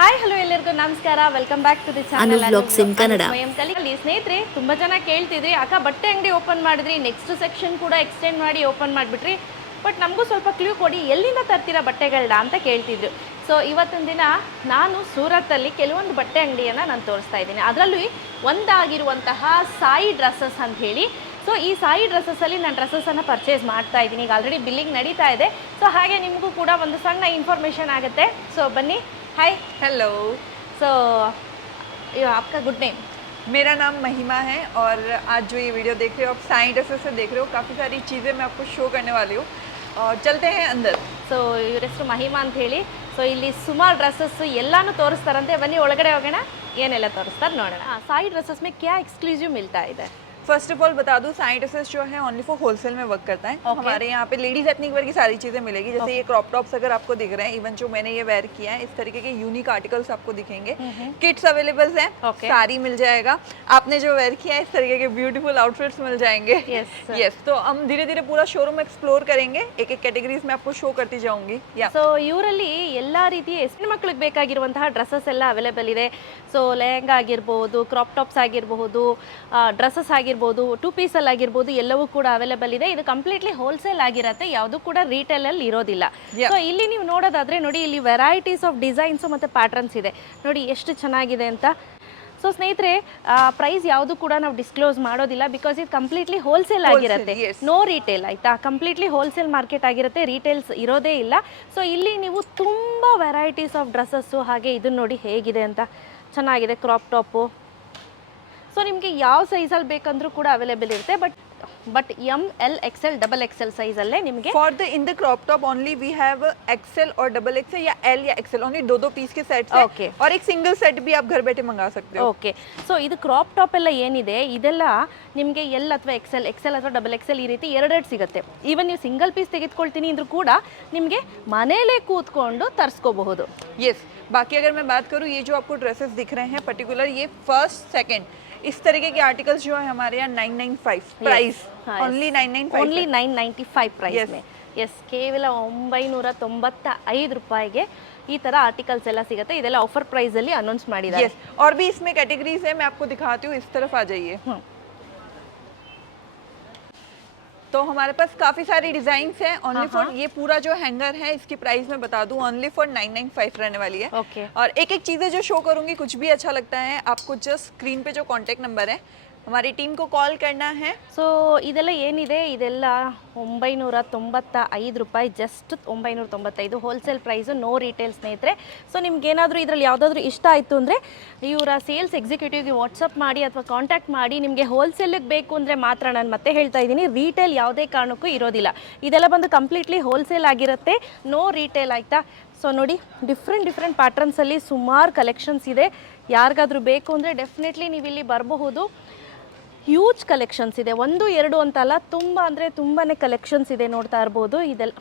Hi hello ಎಲ್ಲರಿಗೂ ನಮಸ್ಕಾರ. Welcome back to the channel vlogs in Kannada. ಅಲ್ಲಿ ಸ್ನೇಹಿತರೆ ತುಂಬಾ ಜನ ಕೇಳ್ತಿದ್ರಿ. ಅಕ್ಕ ಬಟ್ಟೆ ಅಂಗಡಿ ಓಪನ್ ಮಾಡಿದ್ರಿ. ನೆಕ್ಸ್ಟ್ ಸೆಕ್ಷನ್ ಕೂಡ ಎಕ್ಸ್ಟೆಂಡ್ ಮಾಡಿ ಓಪನ್ ಮಾಡಿಬಿಟ್ರಿ. ಬಟ್ ನಮಗೂ ಸ್ವಲ್ಪ ಕ್ಲೂ ಕೊಡಿ ಎಲ್ಲಿಂದ ತರ್ತೀರಾ ಬಟ್ಟೆಗಳನ್ನ ಅಂತ ಕೇಳ್ತಿದ್ರು. ಸೊ ಇವತ್ತಿನ ದಿನ ನಾನು ಸೂರತ್ತಲ್ಲಿ ಕೆಲವೊಂದು ಬಟ್ಟೆ ಅಂಗಡಿಯನ್ನು ನಾನು ತೋರಿಸ್ತಾ ಇದ್ದೀನಿ. ಅದರಲ್ಲಿ ಒಂದಾಗಿರುವಂತಹ ಸಾಯಿ ಡ್ರೆಸ್ಸಸ್ ಅಂತ ಹೇಳಿ. ಸೊ ಈ ಸಾಯಿ ಡ್ರೆಸ್ಸಸ್ಸಲ್ಲಿ ನಾನು ಡ್ರೆಸ್ಸನ್ನು ಪರ್ಚೇಸ್ ಮಾಡ್ತಾ ಇದ್ದೀನಿ. ಈಗ ಆಲ್ರೆಡಿ ಬಿಲ್ಲಿಂಗ್ ನಡೀತಾ ಇದೆ. ಸೊ ಹಾಗೆ ನಿಮಗೂ ಕೂಡ ಒಂದು ಸಣ್ಣ ಇನ್ಫಾರ್ಮೇಷನ್ ಆಗುತ್ತೆ. ಸೊ ಬನ್ನಿ. ಹಾಯ್ हेलो सो आपका गुड नेम मेरा नाम महिमा है और आज जो ये वीडियो देख रहे हो आप साई ड्रेसेस से देख रहे हो काफ़ी सारी चीज़ें मैं आपको शो करने वाली हूँ और चलते हैं अंदर ಸೊ ಇವ್ರ ಹೆಸರು ಮಹಿಮಾ ಅಂತ ಹೇಳಿ ಸೊ ಇಲ್ಲಿ ಸುಮಾರು ಡ್ರೆಸ್ಸಸ್ ಎಲ್ಲಾನು ತೋರಿಸ್ತಾರಂತೆ ಬನ್ನಿ ಒಳಗಡೆ ಹೋಗೋಣ ಏನೆಲ್ಲ ತೋರಿಸ್ತಾರೆ ನೋಡೋಣ ಆ, ಸಾಯಿ ಡ್ರೆಸ್ಸಸ್ में क्या एक्सक्लूसिव मिलता है इधर फर्स्ट ऑफ ऑल बता दूं साई ड्रेसेस जो है ओनली फॉर होलसेल में वर्क करता है हमारे यहाँ पे लेडीज एथनिक वेयर की सारी चीज़ें मिलेगी जैसे ये क्रॉप टॉप्स अगर आपको दिख रहे हैं इवन जो मैंने ये वेयर किया है इस तरीके के यूनिक आर्टिकल्स आपको दिखेंगे किट्स अवेलेबल हैं Okay. साड़ी मिल जाएगा आपने जो वेयर किया है इस तरीके के ब्यूटीफुल आउटफिट्स मिल जाएंगे Yes, sir. यस तो हम धीरे धीरे पूरा शोरूम एक्सप्लोर करेंगे एक एक कैटेगरीज में आपको शो करती जाऊंगी या ಸೊ ಇವರಲ್ಲಿ ಎಲ್ಲ ರೀತಿಯ ಹೆಣ್ಣು ಮಕ್ಳಿಗೆ ಬೇಕಾಗಿರುವಂತಹ ಡ್ರೆಸ್ಸಸ್ ಎಲ್ಲ ಅವೈಲೇಬಲ್ ಇದೆ ಸೊ ಲೆಹಂಗಾ ಆಗಿರ್ಬೋದು ಕ್ರಾಪ್ ಟಾಪ್ಸ್ ಆಗಿರ್ಬೋದು ಡ್ರೆಸ್ಸಸ್ ಆಗಿರ್ಬೋದು ಟೂ ಪೀಸಲ್ಲಿ ಆಗಿರ್ಬೋದು ಎಲ್ಲವೂ ಕೂಡ ಅವೈಲೇಬಲ್ ಇದೆ. ಇದು ಕಂಪ್ಲೀಟ್ಲಿ ಹೋಲ್ಸೇಲ್ ಆಗಿರತ್ತೆ. ಯಾವುದು ಕೂಡ ರೀಟೇಲಲ್ಲಿ ಇರೋದಿಲ್ಲ. Yeah. ಸೊ ಇಲ್ಲಿ ನೀವು ನೋಡೋದಾದ್ರೆ ನೋಡಿ ಇಲ್ಲಿ ವೆರೈಟೀಸ್ ಆಫ್ ಡಿಸೈನ್ಸ್ ಮತ್ತು ಪ್ಯಾಟರ್ನ್ಸ್ ಇದೆ. ನೋಡಿ ಎಷ್ಟು ಚೆನ್ನಾಗಿದೆ ಅಂತ. ಸೊ ಸ್ನೇಹಿತರೆ ಪ್ರೈಸ್ ಯಾವುದು ಕೂಡ ನಾವು ಡಿಸ್ಕ್ಲೋಸ್ ಮಾಡೋದಿಲ್ಲ ಬಿಕಾಸ್ ಇದು ಕಂಪ್ಲೀಟ್ಲಿ ಹೋಲ್ಸೇಲ್ ಆಗಿರುತ್ತೆ. ನೋ ರೀಟೇಲ್ ಆಯಿತಾ? ಕಂಪ್ಲೀಟ್ಲಿ ಹೋಲ್ಸೇಲ್ ಮಾರ್ಕೆಟ್ ಆಗಿರುತ್ತೆ. ರೀಟೇಲ್ಸ್ ಇರೋದೇ ಇಲ್ಲ. ಸೊ ಇಲ್ಲಿ ನೀವು ತುಂಬ ವೆರೈಟೀಸ್ ಆಫ್ ಡ್ರೆಸ್ಸಸ್ಸು ಹಾಗೆ ಇದನ್ನ ನೋಡಿ ಹೇಗಿದೆ ಅಂತ. ಚೆನ್ನಾಗಿದೆ ಕ್ರಾಪ್ ಟಾಪು ಸೊ ನಿಮಗೆ ಯಾವ ಸೈಜಲ್ಲಿ ಬೇಕಂದ್ರೂ ಕೂಡ ಅವೈಲೇಬಲ್ ಇರುತ್ತೆ but but M L XL double XL ಸೈಜಲ್ಲೇ ನಿಮಗೆ for the in the crop top only we have XL और डबल एक्सेल या एल या एक्सेल ओनली दो दो पीस के सेट है Okay. और एक सिंगल सेट भी आप घर बैठे मंगा सकते हो ಓಕೆ ಸೊ ಇದು ಕ್ರಾಪ್ ಟಾಪ್ ಎಲ್ಲ ಏನಿದೆ ಇದೆಲ್ಲ ನಿಮಗೆ ಎಲ್ ಅಥವಾ ಎಕ್ಸೆಲ್ ಎಕ್ಸೆಲ್ ಅಥವಾ ಡಬಲ್ ಎಕ್ಸೆಲ್ ಈ ರೀತಿ ಎರಡೆರಡು ಸಿಗುತ್ತೆ ಈವನ್ ನೀವು ಸಿಂಗಲ್ ಪೀಸ್ ತೆಗೆದುಕೊಳ್ತೀನಿ ಅಂದ್ರೂ ಕೂಡ ನಿಮಗೆ ಮನೇಲೇ ಕೂತ್ಕೊಂಡು ತರಿಸ್ಕೋಬಹುದು यस बाकी अगर मैं बात करूँ ये जो आपको ड्रेसेस दिख रहे हैं पर्टिकुलर ये फर्स्ट सेकंड इस तरीके के आर्टिकल्स जो है हमारे यहाँ नाइन नाइन फाइव प्राइस हाँ, only nine nine only five nine ninety five price Yes. Yes ಕೇವಲ ಒಂಬೈನೂರ ತೊಂಬತ್ತ ಐದು ರೂಪಾಯಿಗೆ ಈ ಥರ ಆರ್ಟಿಕಲ್ಸ್ ಎಲ್ಲ ಸಿಗುತ್ತೆ ಇದೆಲ್ಲ ಆಫರ್ ಪ್ರೈಸಲ್ಲಿ ಅನೌನ್ಸ್ ಮಾಡಿದ್ದಾರೆ यस और भी इसमें कैटेगरीज है मैं आपको दिखाती हूँ इस तरफ आ जाइए हम्म। तो हमारे पास काफ़ी सारी डिज़ाइन हैं। ओनली हाँ, फॉर हाँ। ये पूरा जो हैंगर है इसकी प्राइस मैं बता दूँ ओनली फॉर 995 रहने वाली है। ओके और एक एक चीज़ें जो शो करूँगी कुछ भी अच्छा लगता है आपको जस्ट स्क्रीन पे जो कांटेक्ट नंबर है ಹಮಾರಿ ಟೀಮ್ ಕೋ ಕಾಲ್ ಕಣ್ಣ ಹೇ ಸೊ ಇದೆಲ್ಲ ಏನಿದೆ ಇದೆಲ್ಲ ಒಂಬೈನೂರ ತೊಂಬತ್ತ ಐದು ರೂಪಾಯಿ ಜಸ್ಟ್ ಒಂಬೈನೂರ ತೊಂಬತ್ತೈದು ಹೋಲ್ಸೇಲ್ ಪ್ರೈಸು ನೋ ರಿಟೇಲ್ ಸ್ನೇಹಿತರೆ ಸೊ ನಿಮ್ಗೇನಾದರೂ ಇದರಲ್ಲಿ ಯಾವುದಾದ್ರೂ ಇಷ್ಟ ಆಯಿತು ಅಂದರೆ, ಇವರ ಸೇಲ್ಸ್ ಎಕ್ಸಿಕ್ಯೂಟಿವ್ಗೆ ವಾಟ್ಸಪ್ ಮಾಡಿ ಅಥವಾ ಕಾಂಟ್ಯಾಕ್ಟ್ ಮಾಡಿ ನಿಮಗೆ ಹೋಲ್ಸೇಲಿಗೆ ಬೇಕು ಅಂದರೆ ಮಾತ್ರ ನಾನು ಮತ್ತೆ ಹೇಳ್ತಾ ಇದ್ದೀನಿ. ರೀಟೇಲ್ ಯಾವುದೇ ಕಾರಣಕ್ಕೂ ಇರೋದಿಲ್ಲ. ಇದೆಲ್ಲ ಬಂದು ಕಂಪ್ಲೀಟ್ಲಿ ಹೋಲ್ಸೇಲ್ ಆಗಿರುತ್ತೆ. ನೋ ರಿಟೇಲ್ ಆಯಿತಾ? ಸೊ ನೋಡಿ ಡಿಫ್ರೆಂಟ್ ಡಿಫ್ರೆಂಟ್ ಪ್ಯಾಟ್ರನ್ಸಲ್ಲಿ ಸುಮಾರು ಕಲೆಕ್ಷನ್ಸ್ ಇದೆ. ಯಾರಿಗಾದ್ರೂ ಬೇಕು ಅಂದರೆ ಡೆಫಿನೆಟ್ಲಿ ನೀವು ಇಲ್ಲಿ ಬರಬಹುದು. ಹ್ಯೂಜ್ ಕಲೆಕ್ಷನ್ಸ್ ಇದೆ. ಒಂದು ಎರಡು ಅಂತಲ್ಲ ತುಂಬ ಅಂದರೆ ತುಂಬಾ ಕಲೆಕ್ಷನ್ಸ್ ಇದೆ ನೋಡ್ತಾ ಇರ್ಬೋದು. ಇದೆಲ್ಲ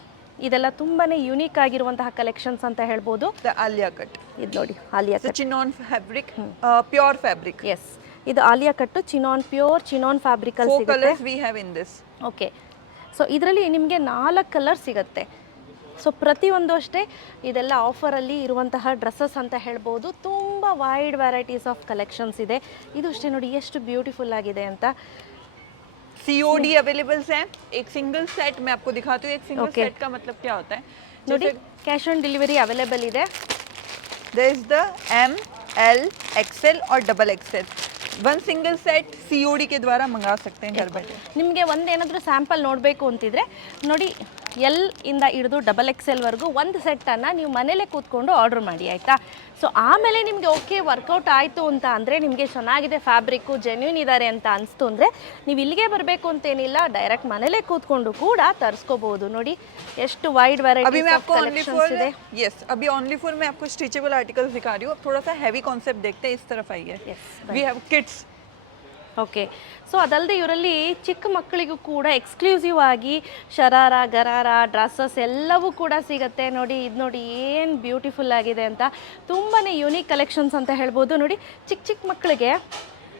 ಇದೆಲ್ಲ ತುಂಬಾನೇ ಯುನೀಕ್ ಆಗಿರುವಂತಹ ಕಲೆಕ್ಷನ್ಸ್ ಅಂತ ಹೇಳ್ಬೋದು. ಆಲಿಯಾ ಕಟ್ ಇದು ನೋಡಿ Alia cut chinon fabric pure fabric yes ಇದು Alia cut chinon pure chinon ಫ್ಯಾಬ್ರಿಕಲ್ ಸಿಗುತ್ತೆ. We have in this okay so ಇದರಲ್ಲಿ ನಿಮಗೆ ನಾಲ್ಕು ಕಲರ್ ಸಿಗುತ್ತೆ. ಸೊ ಪ್ರತಿಯೊಂದು ಅಷ್ಟೇ ಇದೆಲ್ಲ ಆಫರಲ್ಲಿ ಇರುವಂತಹ ಡ್ರೆಸ್ಸಸ್ ಅಂತ ಹೇಳ್ಬೋದು ತುಂಬ ವೈಡ್ ವೆರೈಟೀಸ್ ಆಫ್ ಕಲೆಕ್ಷನ್ಸ್ ಇದೆ ಇದು ಅಷ್ಟೇ ನೋಡಿ ಎಷ್ಟು ಬ್ಯೂಟಿಫುಲ್ ಆಗಿದೆ ಅಂತ सीओडी अवेलेबल है एक सिंगल सेट मैं आपको दिखाती हूँ एक सिंगल Okay. सेट का मतलब क्या होता है ನೋಡಿ ಕ್ಯಾಶ್ ಆನ್ ಡೆಲಿವರಿ ಅವೈಲೇಬಲ್ ಇದೆ there is the M, L, XL और double XL one single set COD के द्वारा मंगा सकते हैं घर बैठे ನಿಮಗೆ ಒಂದೇನಾದರೂ ಸ್ಯಾಂಪಲ್ ನೋಡಬೇಕು ಅಂತಿದ್ರೆ ನೋಡಿ ಎಲ್ ಇಂದ ಹಿಡಿದು ಡಬಲ್ ಎಕ್ಸ್ ಎಲ್ವರೆಗೂ ಒಂದು ಸೆಟ್ಟನ್ನು ನೀವು ಮನೇಲೇ ಕೂತ್ಕೊಂಡು ಆರ್ಡರ್ ಮಾಡಿ ಆಯಿತಾ ಸೊ ಆಮೇಲೆ ನಿಮಗೆ ಓಕೆ ವರ್ಕೌಟ್ ಆಯಿತು ಅಂತ ಅಂದರೆ ನಿಮಗೆ ಚೆನ್ನಾಗಿದೆ ಫ್ಯಾಬ್ರಿಕ್ಕು ಜೆನ್ಯೂನ್ ಇದ್ದಾರೆ ಅಂತ ಅನಿಸ್ತು ಅಂದರೆ ನೀವು ಇಲ್ಲಿಗೆ ಬರಬೇಕು ಅಂತೇನಿಲ್ಲ ಡೈರೆಕ್ಟ್ ಮನೇಲೇ ಕೂತ್ಕೊಂಡು ಕೂಡ ತರಿಸ್ಕೋಬಹುದು ನೋಡಿ ಎಷ್ಟು ವೈಡ್ अभी ವೆರೈಟಿ मैं आपको ओनली ಕಲೆಕ್ಷನ್ಸ್ फॉर ಇದೆ यस अभी ओनली फॉर मैं आपको स्ट्रेचेबल आर्टिकल्स दिखा रही हूँ अब थोड़ा सा हैवी कॉन्सेप्ट देखते हैं इस तरफ आइए Yes, we have kids okay. So ಅದಲ್ಲದೆ ಇವರಲ್ಲಿ ಚಿಕ್ಕ ಮಕ್ಕಳಿಗೂ ಕೂಡ ಎಕ್ಸ್ಕ್ಲೂಸಿವ್ ಆಗಿ ಶರಾರ, ಗರಾರ ಡ್ರೆಸ್ಸಸ್ ಎಲ್ಲವೂ ಕೂಡ ಸಿಗುತ್ತೆ. ನೋಡಿ, ಇದು ನೋಡಿ ಏನು ಬ್ಯೂಟಿಫುಲ್ ಆಗಿದೆ ಅಂತ. ತುಂಬಾ ಯುನೀಕ್ ಕಲೆಕ್ಷನ್ಸ್ ಅಂತ ಹೇಳ್ಬೋದು. ನೋಡಿ ಚಿಕ್ಕ ಚಿಕ್ಕ ಮಕ್ಕಳಿಗೆ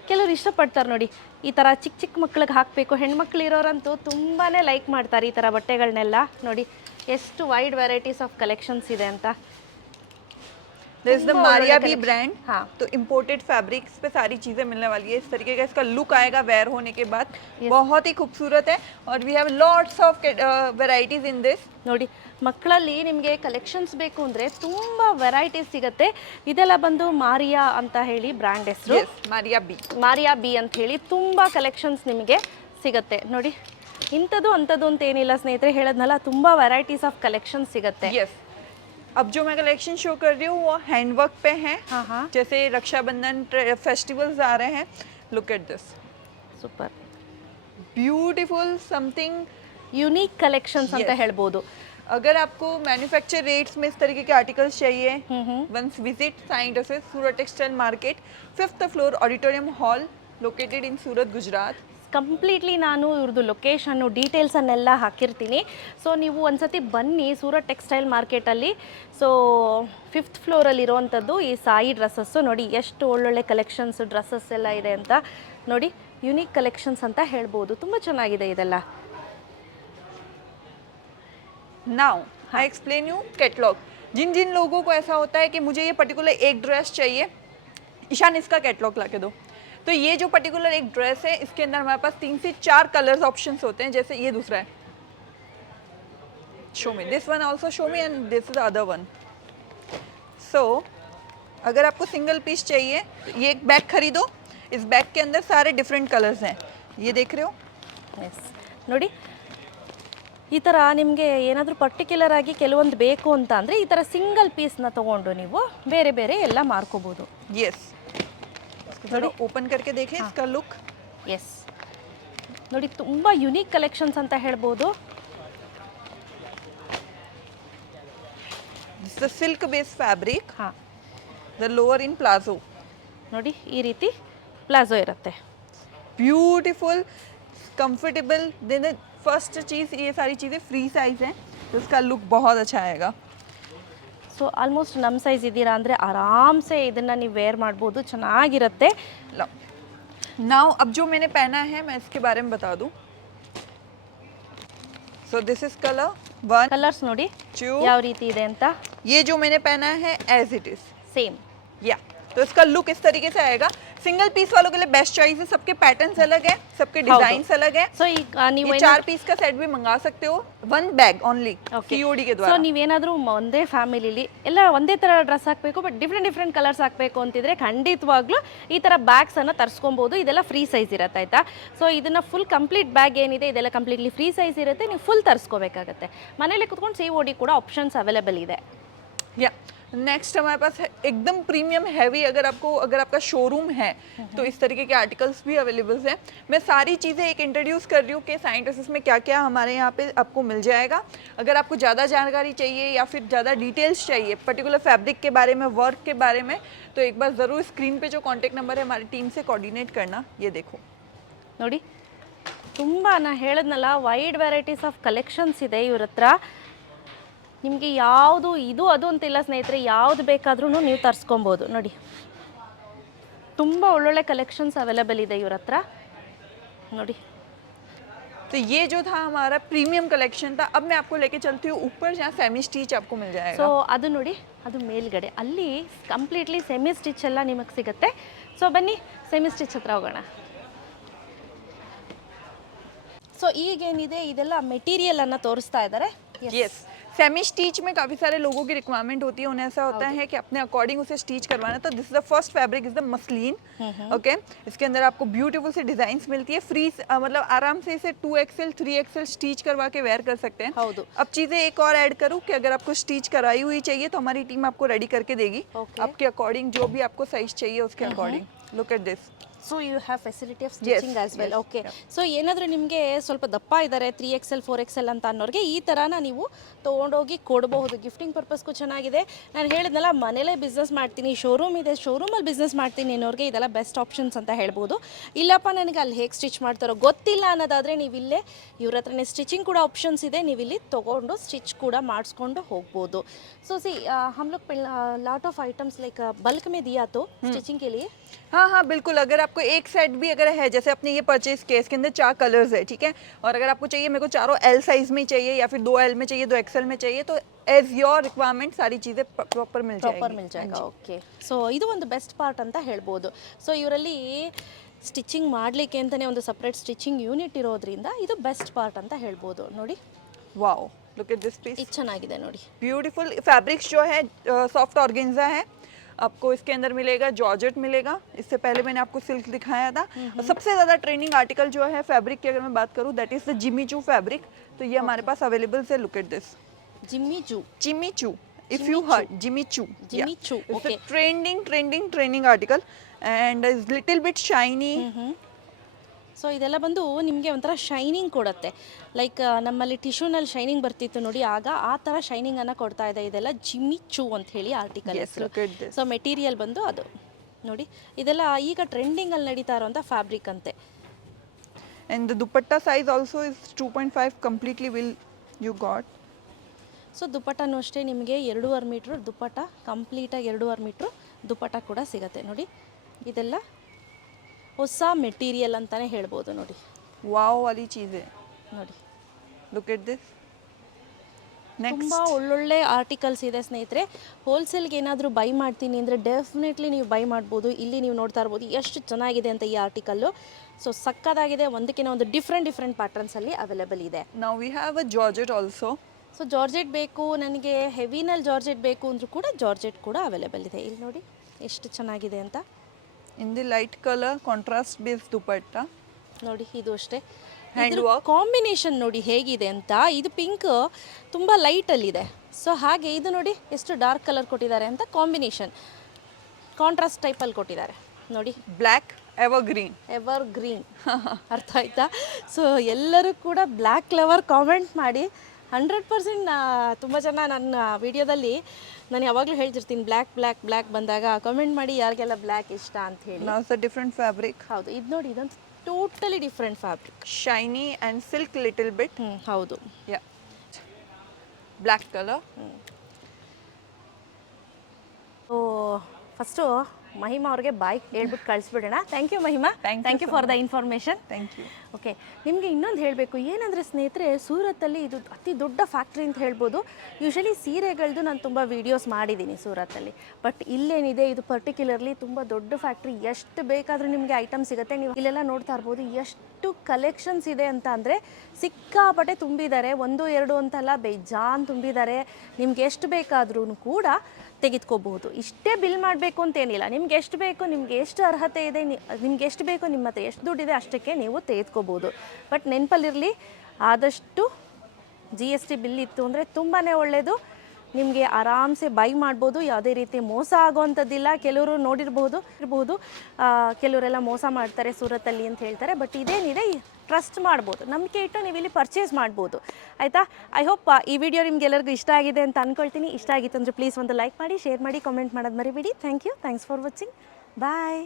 ಕೆಲವರು ಇಷ್ಟಪಡ್ತಾರೆ ನೋಡಿ. ಈ ಥರ ಚಿಕ್ಕ ಚಿಕ್ಕ ಮಕ್ಳಿಗೆ ಹಾಕಬೇಕು. ಹೆಣ್ಮಕ್ಳು ಇರೋರಂತೂ ತುಂಬಾ ಲೈಕ್ ಮಾಡ್ತಾರೆ ಈ ಥರ ಬಟ್ಟೆಗಳನ್ನೆಲ್ಲ ನೋಡಿ, ಎಷ್ಟು ವೈಡ್ ವೆರೈಟೀಸ್ ಆಫ್ ಕಲೆಕ್ಷನ್ಸ್ ಇದೆ ಅಂತ. this the Maria B brand हाँ तो इम्पोर्टेड फैब्रिक्स पे सारी चीजें मिलने वाली है इस तरीके का इसका लुक आएगा वेयर होने के बाद बहुत ही खूबसूरत है और we have lots of varieties in this ನೋಡಿ ಮಕ್ಕಳಲ್ಲಿ ನಿಮಗೆ ಕಲೆಕ್ಷನ್ಸ್ ಬೇಕು ಅಂದರೆ ತುಂಬ ವೆರೈಟೀಸ್ ಸಿಗುತ್ತೆ ಇದೆಲ್ಲ ಬಂದು ಮಾರಿಯಾ ಅಂತ ಹೇಳಿ ಬ್ರ್ಯಾಂಡ್ ಹೆಸರು yes Maria B Maria B ಅಂತ ಹೇಳಿ ತುಂಬ ಕಲೆಕ್ಷನ್ಸ್ ನಿಮಗೆ ಸಿಗುತ್ತೆ ನೋಡಿ ಇಂಥದ್ದು ಅಂಥದ್ದು ಅಂತ ಏನಿಲ್ಲ ಸ್ನೇಹಿತರೆ ಹೇಳದ್ನಲ್ಲ ತುಂಬ ವೆರೈಟೀಸ್ ಆಫ್ ಕಲೆಕ್ಷನ್ಸ್ ಸಿಗುತ್ತೆ यस अब जो मैं कलेक्शन शो कर रही हूँ वो हैंडवर्क पे है हाँ हाँ जैसे रक्षाबंधन फेस्टिवल्स आ रहे हैं look at this super beautiful something unique collections ಅಂತ Yes. ಹೇಳ್ಬೋದು अगर आपको मैन्युफैक्चर रेट्स में इस तरीके के आर्टिकल्स चाहिए hmm hmm once visit saint office Surat textile market fifth floor auditorium hall located in Surat Gujarat completely ನಾನು ಇವ್ರದ್ದು ಲೊಕೇಶನ್ನು ಡೀಟೇಲ್ಸನ್ನೆಲ್ಲ ಹಾಕಿರ್ತೀನಿ ಸೊ ನೀವು ಒಂದ್ಸತಿ ಬನ್ನಿ ಸೂರತ್ ಟೆಕ್ಸ್ಟೈಲ್ ಮಾರ್ಕೆಟಲ್ಲಿ ಸೊ ಫಿಫ್ತ್ ಫ್ಲೋರಲ್ಲಿ ಇರೋವಂಥದ್ದು ಈ ಸಾಯಿ ಡ್ರೆಸ್ಸಸ್ಸು ನೋಡಿ ಎಷ್ಟು ಒಳ್ಳೊಳ್ಳೆ ಕಲೆಕ್ಷನ್ಸ್ ಡ್ರೆಸ್ಸಸ್ ಎಲ್ಲ ಇದೆ ಅಂತ ನೋಡಿ ಯುನೀಕ್ ಕಲೆಕ್ಷನ್ಸ್ ಅಂತ ಹೇಳ್ಬೋದು ತುಂಬ ಚೆನ್ನಾಗಿದೆ ಇದೆಲ್ಲ now I explain you catalogue जिन जिन लोगों को ऐसा होता है कि मुझे ये पर्टिकुलर एक ड्रेस चाहिए ईशान इसका कैटलॉग ला के दो तो ये जो पर्टिकुलर एक ड्रेस है इसके अंदर हमारे पास तीन से चार कलर्स ऑप्शंस होते हैं जैसे ये दूसरा है show me this one also show me and this is other one so अगर आपको सिंगल पीस चाहिए तो ये एक बैग खरीदो इस बैग के अंदर सारे डिफरेंट कलर्स हैं ये देख रहे हो ಎಸ್ ನೋಡಿ ಈ ಥರ ನಿಮಗೆ ಏನಾದರೂ ಪರ್ಟಿಕ್ಯುಲರ್ ಆಗಿ ಕೆಲವೊಂದು ಬೇಕು ಅಂತ ಅಂದರೆ ಈ ಥರ ಸಿಂಗಲ್ ಪೀಸ್ನ ತೊಗೊಂಡು ನೀವು ಬೇರೆ ಬೇರೆ ಎಲ್ಲ ಮಾರ್ಕೋಬೋದು यस थोड़ा ओपन करके देखें इसका लुक ಎಸ್ ನೋಡಿ ತುಂಬ ಯುನೀಕ್ ಕಲೆಕ್ಷನ್ಸ್ ಅಂತ ಹೇಳ್ಬೋದು This is the silk based fabric, ಹಾಂ the lower in plazo. ನೋಡಿ ಈ ರೀತಿ ಪ್ಲಾಜೋ ಇರುತ್ತೆ Beautiful, comfortable. Then the first चीज़ ये सारी चीज़ें फ्री साइज हैं तो इसका लुक बहुत अच्छा आएगा ಸೊ ಆಲ್ಮೋಸ್ಟ್ ನಮ್ಮ ಸೈಜ್ ಇದ್ದೀರಾ ಅಂದರೆ ಆರಾಮ್ಸೆ ಇದನ್ನು ನೀವು ವೇರ್ ಮಾಡ್ಬೋದು ಚೆನ್ನಾಗಿರುತ್ತೆ. ನಾವು ಅಬ್ ಜೋ ಮೇನೆ ಪಹನಾ ಹೈ ಮೈ ಇಸ್ಕೆ ಬಾರೆ ಮೇ ಬತಾ ದೂ so this is colour one colours ನೋಡಿ ಯಾವ ರೀತಿ ಇದೆ ಅಂತ? ಯೇ ಜೋ ಮೇನೆ ಪಹನಾ ಹೈ ಆಸ್ ಇಟ್ ಇಸ್ ಸೇಮ್ ಯಾ तो इसका लुक इस तरीके से आएगा। सिंगल पीस वालों के लिए बेस्ट चॉइस है सबके पैटर्न्स अलग है सबके डिजाइन अलग है। सो so, चार पीस का सेट भी मंगा सकते हो ಒನ್ ಬ್ಯಾಗ್ ಓನ್ಲಿ ಸಿಒಡಿ ಗೆ ಸೊ ನೀವೇನಾದರೂ ಒಂದೇ ಫ್ಯಾಮಿಲಿಲಿ ಎಲ್ಲ ಒಂದೇ ಥರ ಡ್ರೆಸ್ ಹಾಕಬೇಕು ಬಟ್ ಡಿಫ್ರೆಂಟ್ ಡಿಫ್ರೆಂಟ್ ಕಲರ್ಸ್ ಹಾಕಬೇಕು ಅಂತಿದ್ರೆ ಖಂಡಿತವಾಗ್ಲೂ ಈ ಥರ ಬ್ಯಾಗ್ಸನ್ನು ತರಿಸ್ಕೊಬೋದು. ಇದೆಲ್ಲ ಫ್ರೀ ಸೈಜ್ ಇರುತ್ತೆ ಆಯಿತಾ? ಸೊ ಇದನ್ನ ಫುಲ್ ಕಂಪ್ಲೀಟ್ ಬ್ಯಾಗ್ ಏನಿದೆ ಇದೆಲ್ಲ ಕಂಪ್ಲೀಟ್ಲಿ ಫ್ರೀ ಸೈಜ್ ಇರುತ್ತೆ ನೀವು ಫುಲ್ ತರಿಸ್ಕೋಬೇಕಾಗತ್ತೆ. ಮನೇಲಿ ಕುತ್ಕೊಂಡು ಸಿ ಒ ಡಿ ಕೂಡ ಆಪ್ಷನ್ಸ್ ಅವೈಲೇಬಲ್ ಇದೆ. ಯಾ नेक्स्ट हमारे पास है एकदम प्रीमियम हैवी अगर आपको अगर आपका शोरूम है तो इस तरीके के आर्टिकल्स भी अवेलेबल हैं मैं सारी चीज़ें एक इंट्रोड्यूस कर रही हूँ कि साइंटिस्ट में क्या क्या हमारे यहाँ पे आपको मिल जाएगा अगर आपको ज़्यादा जानकारी चाहिए या फिर ज़्यादा डिटेल्स चाहिए पर्टिकुलर फैब्रिक के बारे में वर्क के बारे में तो एक बार ज़रूर स्क्रीन पे जो कॉन्टेक्ट नंबर है हमारी टीम से कोऑर्डिनेट करना ये देखो ನೋಡಿ ತುಂಬ ನಾ ಹೇಳಿದ್ನಲ್ಲ ವೈಡ್ ವೆರೈಟೀಸ್ ಆಫ್ ಕಲೆಕ್ಷನ್ಸ್ ಇದೆ ಇವ್ರ ಹತ್ರ ನಿಮಗೆ ಯಾವುದು ಇದು ಅದು ಅಂತಿಲ್ಲ ಸ್ನೇಹಿತರೆ ಯಾವುದು ಬೇಕಾದ್ರೂ ನೀವು ತರಿಸ್ಕೊಬೋದು ನೋಡಿ ತುಂಬ ಒಳ್ಳೊಳ್ಳೆ ಕಲೆಕ್ಷನ್ಸ್ ಅವೈಲೇಬಲ್ ಇದೆ ಇವ್ರ ಹತ್ರ ನೋಡಿ तो ये जो था हमारा प्रीमियम कलेक्शन था अब मैं आपको लेके चलती हूँ ऊपर जहाँ सेमी स्टीच आपको मिल जाएगा ಸೊ ಅದು ನೋಡಿ ಅದು ಮೇಲ್ಗಡೆ ಅಲ್ಲಿ ಕಂಪ್ಲೀಟ್ಲಿ ಸೆಮಿ ಸ್ಟಿಚ್ ಎಲ್ಲ ನಿಮಗೆ ಸಿಗುತ್ತೆ ಸೊ ಬನ್ನಿ ಸೆಮಿ ಸ್ಟಿಚ್ ಹತ್ರ ಹೋಗೋಣ ಸೊ ಈಗೇನಿದೆ ಇದೆಲ್ಲ ಮೆಟೀರಿಯಲ್ ಅನ್ನ ತೋರಿಸ್ತಾ ಇದ್ದಾರೆ यस सेमी स्टीच में काफ़ी सारे लोगों की रिक्वायरमेंट होती है उन्हें ऐसा होता है कि अपने अकॉर्डिंग उसे स्टीच करवाना। तो this is the first fabric is the muslin okay इसके अंदर आपको ब्यूटीफुल से डिज़ाइन मिलती है। फ्री मतलब आराम से इसे two XL three XL stitch करवा के वेयर कर सकते हैं। अब चीज़ें एक और ऐड करूँ कि अगर आपको स्टीच कराई हुई चाहिए तो हमारी टीम आपको रेडी करके देगी। आपके अकॉर्डिंग जो भी आपको साइज़ चाहिए उसके according look at this so you have facility of stitching as well okay so ಏನಾದರೂ ನಿಮಗೆ ಸ್ವಲ್ಪ ದಪ್ಪ ಇದ್ದಾರೆ three X L four X L ಅಂತ ಅನ್ನೋರಿಗೆ ಈ ಥರನ ನೀವು ತೊಗೊಂಡೋಗಿ ಕೊಡಬಹುದು ಗಿಫ್ಟಿಂಗ್ ಪರ್ಪಸ್ಗೂ ಚೆನ್ನಾಗಿದೆ ನಾನು ಹೇಳಿದ್ನಲ್ಲ ಮನೇಲೇ ಬಿಸ್ನೆಸ್ ಮಾಡ್ತೀನಿ ಶೋರೂಮ್ ಇದೆ ಶೋರೂಮಲ್ಲಿ ಬಿಸ್ನೆಸ್ ಮಾಡ್ತೀನಿ ಅನ್ನೋರಿಗೆ ಇದೆಲ್ಲ ಬೆಸ್ಟ್ ಆಪ್ಷನ್ಸ್ ಅಂತ ಹೇಳ್ಬೋದು ಇಲ್ಲಪ್ಪ ನನಗೆ ಅಲ್ಲಿ ಹೇಗೆ ಸ್ಟಿಚ್ ಮಾಡ್ತಾರೋ ಗೊತ್ತಿಲ್ಲ ಅನ್ನೋದಾದರೆ ನೀವು ಇಲ್ಲೇ ಇವ್ರ ಹತ್ರನೇ ಸ್ಟಿಚಿಂಗ್ ಕೂಡ ಆಪ್ಷನ್ಸ್ ಇದೆ ನೀವು ಇಲ್ಲಿ ತೊಗೊಂಡು ಸ್ಟಿಚ್ ಕೂಡ ಮಾಡಿಸ್ಕೊಂಡು ಹೋಗ್ಬೋದು ಸೊ ಸಿ हम लोग lot of items like bulk में दिया तो स्टिचिंग के लिए हाँ हाँ बिल्कुल अगर आपको आपको एक सेट भी अगर है जैसे आपने ये परचेज किया इसके अंदर चार कलर्स है ठीक है और अगर आपको चाहिए मेरे को चारों एल साइज में चाहिए या फिर दो एल में चाहिए दो एक्सएल में चाहिए तो एज योर रिक्वायरमेंट सारी चीज़ें प्रॉपर मिल ಪ್ರಾಪರ್ जाएगी ಮಿಲ್ ಜಾಗ ಓಕೆ ಸೊ ಇದು ಒಂದು ಬೆಸ್ಟ್ ಪಾರ್ಟ್ ಅಂತ ಹೇಳ್ಬೋದು ಸೊ ಇವರಲ್ಲಿ ಸ್ಟಿಚಿಂಗ್ ಮಾಡಲಿಕ್ಕೆ ಅಂತಲೇ ಒಂದು ಸಪ್ರೇಟ್ ಸ್ಟಿಚಿಂಗ್ ಯೂನಿಟ್ ಇರೋದ್ರಿಂದ ಇದು ಬೆಸ್ಟ್ ಪಾರ್ಟ್ ಅಂತ ಹೇಳ್ಬೋದು ನೋಡಿ wow look at this piece ಇದು ಚೆನ್ನಾಗಿದೆ ನೋಡಿ ब्यूटीफुल फैब्रिक्स जो है सॉफ्ट ऑर्गेन्जा है आपको इसके अंदर मिलेगा जॉर्जेट मिलेगा इससे पहले मैंने आपको सिल्क दिखाया था और सबसे ज़्यादा ट्रेनिंग आर्टिकल जो है फैब्रिक की अगर मैं बात करूँ that is the Jimmy Choo fabric तो ये हमारे पास अवेलेबल से look at this Jimmy Choo Jimmy Choo if you heard Jimmy Choo. Jimmy yeah. Choo. It's okay. a trending, trending, trending article, and it's little bit shiny. Mm -hmm. So ಇದೆಲ್ಲ ಬಂದು ನಿಮಗೆ ಒಂಥರ shining ಕೊಡುತ್ತೆ. Like ನಮ್ಮಲ್ಲಿ ಟಿಶ್ಯೂನಲ್ಲಿ shining ಬರ್ತಿತ್ತು ನೋಡಿ ಆಗ ಆ ಥರ ಶೈನಿಂಗನ್ನು ಕೊಡ್ತಾ ಇದೆ. ಇದೆಲ್ಲ ಜಿಮ್ಮಿ ಚೂ ಅಂತ ಹೇಳಿ ಆರ್ಟಿಕಲ್. ಸೊ ಮೆಟೀರಿಯಲ್ ಬಂದು ಅದು. ನೋಡಿ ಇದೆಲ್ಲ ಈಗ ಟ್ರೆಂಡಿಂಗಲ್ಲಿ ನಡೀತಾ ಇರೋಂಥ ಫ್ಯಾಬ್ರಿಕ್ ಅಂತೆ. And size also is two point 2.5 completely will you got so ದುಪ್ಪಟ್ಟನೂ ಅಷ್ಟೇ ನಿಮಗೆ ಎರಡೂವರೆ ಮೀಟ್ರ್ ದುಪ್ಪಟ್ಟ ಕಂಪ್ಲೀಟಾಗಿ ಎರಡೂವರೆ ಮೀಟ್ರು ದುಪ್ಪಟ್ಟ ಕೂಡ ಸಿಗುತ್ತೆ. ನೋಡಿ ಇದೆಲ್ಲ ಹೊಸ ಮೆಟೀರಿಯಲ್ ಅಂತಲೇ ಹೇಳ್ಬೋದು ನೋಡಿ. ವಾವ್ ವಾಲಿ ಚೀಸ್. ನೋಡಿ. ಲುಕ್ ಎಟ್ ದಿಸ್ ತುಂಬ ಒಳ್ಳೊಳ್ಳೆ ಆರ್ಟಿಕಲ್ಸ್ ಇದೆ ಸ್ನೇಹಿತರೆ. ಹೋಲ್ಸೇಲ್ಗೆ ಏನಾದರೂ ಬೈ ಮಾಡ್ತೀನಿ ಅಂದರೆ ಡೆಫಿನೆಟ್ಲಿ ನೀವು ಬೈ ಮಾಡ್ಬೋದು. ಇಲ್ಲಿ ನೀವು ನೋಡ್ತಾ ಇರ್ಬೋದು ಎಷ್ಟು ಚೆನ್ನಾಗಿದೆ ಅಂತ ಈ ಆರ್ಟಿಕಲ್ಲು ಸೊ ಸಕ್ಕದಾಗಿದೆ. ಒಂದಕ್ಕಿಂತ ಒಂದು ಡಿಫ್ರೆಂಟ್ ಡಿಫ್ರೆಂಟ್ ಪ್ಯಾಟರ್ನ್ಸಲ್ಲಿ ಅವೈಲೇಬಲ್ ಇದೆ. ನಾವು we have a georgette also so georgette ಬೇಕು ನನಗೆ ಹೆವಿನಲ್ಲಿ ಜಾರ್ಜೆಟ್ ಬೇಕು ಅಂದರೂ ಕೂಡ ಜಾರ್ಜೆಟ್ ಕೂಡ ಅವೈಲೇಬಲ್ ಇದೆ. ಇಲ್ಲಿ ನೋಡಿ ಎಷ್ಟು ಚೆನ್ನಾಗಿದೆ ಅಂತ. In light colour contrast base dupatta. ನೋಡಿ ಇದು ಅಷ್ಟೇ. ಹ್ಯಾಂಡ್ ವರ್ಕ್ ಕಾಂಬಿನೇಷನ್ ನೋಡಿ ಹೇಗಿದೆ ಅಂತ ಇದು ಪಿಂಕ್ ತುಂಬ ಲೈಟಲ್ಲಿದೆ ಸೊ ಹಾಗೆ ಇದು ನೋಡಿ ಎಷ್ಟು ಡಾರ್ಕ್ ಕಲರ್ ಕೊಟ್ಟಿದ್ದಾರೆ ಅಂತ ಕಾಂಬಿನೇಷನ್ ಕಾಂಟ್ರಾಸ್ಟ್ ಟೈಪಲ್ಲಿ ಕೊಟ್ಟಿದ್ದಾರೆ. ನೋಡಿ. Black evergreen evergreen ಅರ್ಥ ಆಯ್ತಾ? ಸೊ ಎಲ್ಲರೂ ಕೂಡ ಬ್ಲ್ಯಾಕ್ ಲವರ್ ಕಾಮೆಂಟ್ ಮಾಡಿ. ಹಂಡ್ರೆಡ್ ಪರ್ಸೆಂಟ್ ತುಂಬ ಜನ ನನ್ನ ವಿಡಿಯೋದಲ್ಲಿ ನಾನು ಯಾವಾಗಲೂ ಹೇಳ್ತಿರ್ತೀನಿ ಬ್ಲ್ಯಾಕ್ ಬ್ಲ್ಯಾಕ್ ಬ್ಲ್ಯಾಕ್ ಬಂದಾಗ ಕಮೆಂಟ್ ಮಾಡಿ ಯಾರಿಗೆಲ್ಲ ಬ್ಲ್ಯಾಕ್ ಇಷ್ಟ ಅಂತ ಹೇಳಿ. Now ಸರ್ ಡಿಫ್ರೆಂಟ್ ಫ್ಯಾಬ್ರಿಕ್ ಹೌದು ಇದು ನೋಡಿ ಇದೊಂದು totally different fabric shiny and silk little bit ಹ್ಞೂ ಹೌದು. ಯಾ black ಕಲರ್ ಓ ಫಸ್ಟು ಮಹಿಮಾ ಅವ್ರಿಗೆ ಬಾಯ್ ಹೇಳ್ಬಿಟ್ಟು ಕಳಿಸ್ಬಿಡೋಣ. Thank you Mahima. Thank you for the information thank you. Okay, ನಿಮಗೆ ಇನ್ನೊಂದು ಹೇಳಬೇಕು. ಏನಂದರೆ ಸ್ನೇಹಿತರೆ, ಸೂರತ್ತಲ್ಲಿ ಇದು ಅತಿ ದೊಡ್ಡ ಫ್ಯಾಕ್ಟ್ರಿ ಅಂತ ಹೇಳ್ಬೋದು. ಯೂಶಲಿ ಸೀರೆಗಳದ್ದು ನಾನು ತುಂಬ ವೀಡಿಯೋಸ್ ಮಾಡಿದ್ದೀನಿ ಸೂರತ್ತಲ್ಲಿ. ಬಟ್ ಇಲ್ಲೇನಿದೆ, ಇದು ಪರ್ಟಿಕ್ಯುಲರ್ಲಿ ತುಂಬ ದೊಡ್ಡ ಫ್ಯಾಕ್ಟ್ರಿ. ಎಷ್ಟು ಬೇಕಾದರೂ ನಿಮಗೆ ಐಟಮ್ ಸಿಗುತ್ತೆ. ನೀವು ಇಲ್ಲೆಲ್ಲ ನೋಡ್ತಾ ಇರ್ಬೋದು, ಎಷ್ಟು ಕಲೆಕ್ಷನ್ಸ್ ಇದೆ ಅಂತ ಅಂದರೆ ಸಿಕ್ಕಾಪಟ್ಟೆ ತುಂಬಿದ್ದಾರೆ. ಒಂದು, ಎರಡು ಅಂತಲ್ಲ, ಬೇಜಾನ್ ತುಂಬಿದ್ದಾರೆ. ನಿಮ್ಗೆ ಎಷ್ಟು ಬೇಕಾದ್ರೂ ಕೂಡ ತೆಗೆದುಕೋಬಹುದು. ಇಷ್ಟೇ ಬಿಲ್ ಮಾಡಬೇಕು ಅಂತೇನಿಲ್ಲ. ನಿಮ್ಗೆ ಎಷ್ಟು ಬೇಕು, ನಿಮ್ಗೆ ಎಷ್ಟು ಅರ್ಹತೆ ಇದೆ ನಿಮ್ಗೆ ಎಷ್ಟು ಬೇಕು, ನಿಮ್ಮ ಹತ್ರ ಎಷ್ಟು ದುಡ್ಡಿದೆ ಅಷ್ಟಕ್ಕೆ ನೀವು ತೆಗೆದುಕೋಬೋದು ಬಟ್ ನೆನಪಲ್ಲಿರಲಿ ಆದಷ್ಟು ಜಿ ಎಸ್ ಟಿ ಬಿಲ್ ಇತ್ತು ಅಂದರೆ ತುಂಬಾ ಒಳ್ಳೆಯದು ನಿಮಗೆ ಆರಾಮ್ಸೆ ಬೈ ಮಾಡ್ಬೋದು. ಯಾವುದೇ ರೀತಿ ಮೋಸ ಆಗೋವಂಥದ್ದಿಲ್ಲ ಕೆಲವರು ನೋಡಿರ್ಬೋದು ಇರ್ಬೋದು ಕೆಲವರೆಲ್ಲ ಮೋಸ ಮಾಡ್ತಾರೆ ಸೂರತ್ತಲ್ಲಿ ಅಂತ ಹೇಳ್ತಾರೆ. ಬಟ್ ಇದೇನಿದೆ ಟ್ರಸ್ಟ್ ಮಾಡ್ಬೋದು. ನಂಬಿಕೆ ಇಟ್ಟು ನೀವು ಇಲ್ಲಿ ಪರ್ಚೇಸ್ ಮಾಡ್ಬೋದು. ಆಯಿತಾ? ಐ ಹೋಪ್ ಈ ವಿಡಿಯೋ ನಿಮ್ಗೆಲ್ಲರಿಗೂ ಇಷ್ಟ ಆಗಿದೆ ಅಂತ ಅಂದ್ಕೊಳ್ತೀನಿ ಇಷ್ಟ ಆಗಿತ್ತು ಅಂದರೆ ಪ್ಲೀಸ್ ಒಂದು ಲೈಕ್ ಮಾಡಿ ಶೇರ್ ಮಾಡಿ ಕಾಮೆಂಟ್ ಮಾಡೋದು ಮರಿಬೇಡಿ. Thank you thanks for watching bye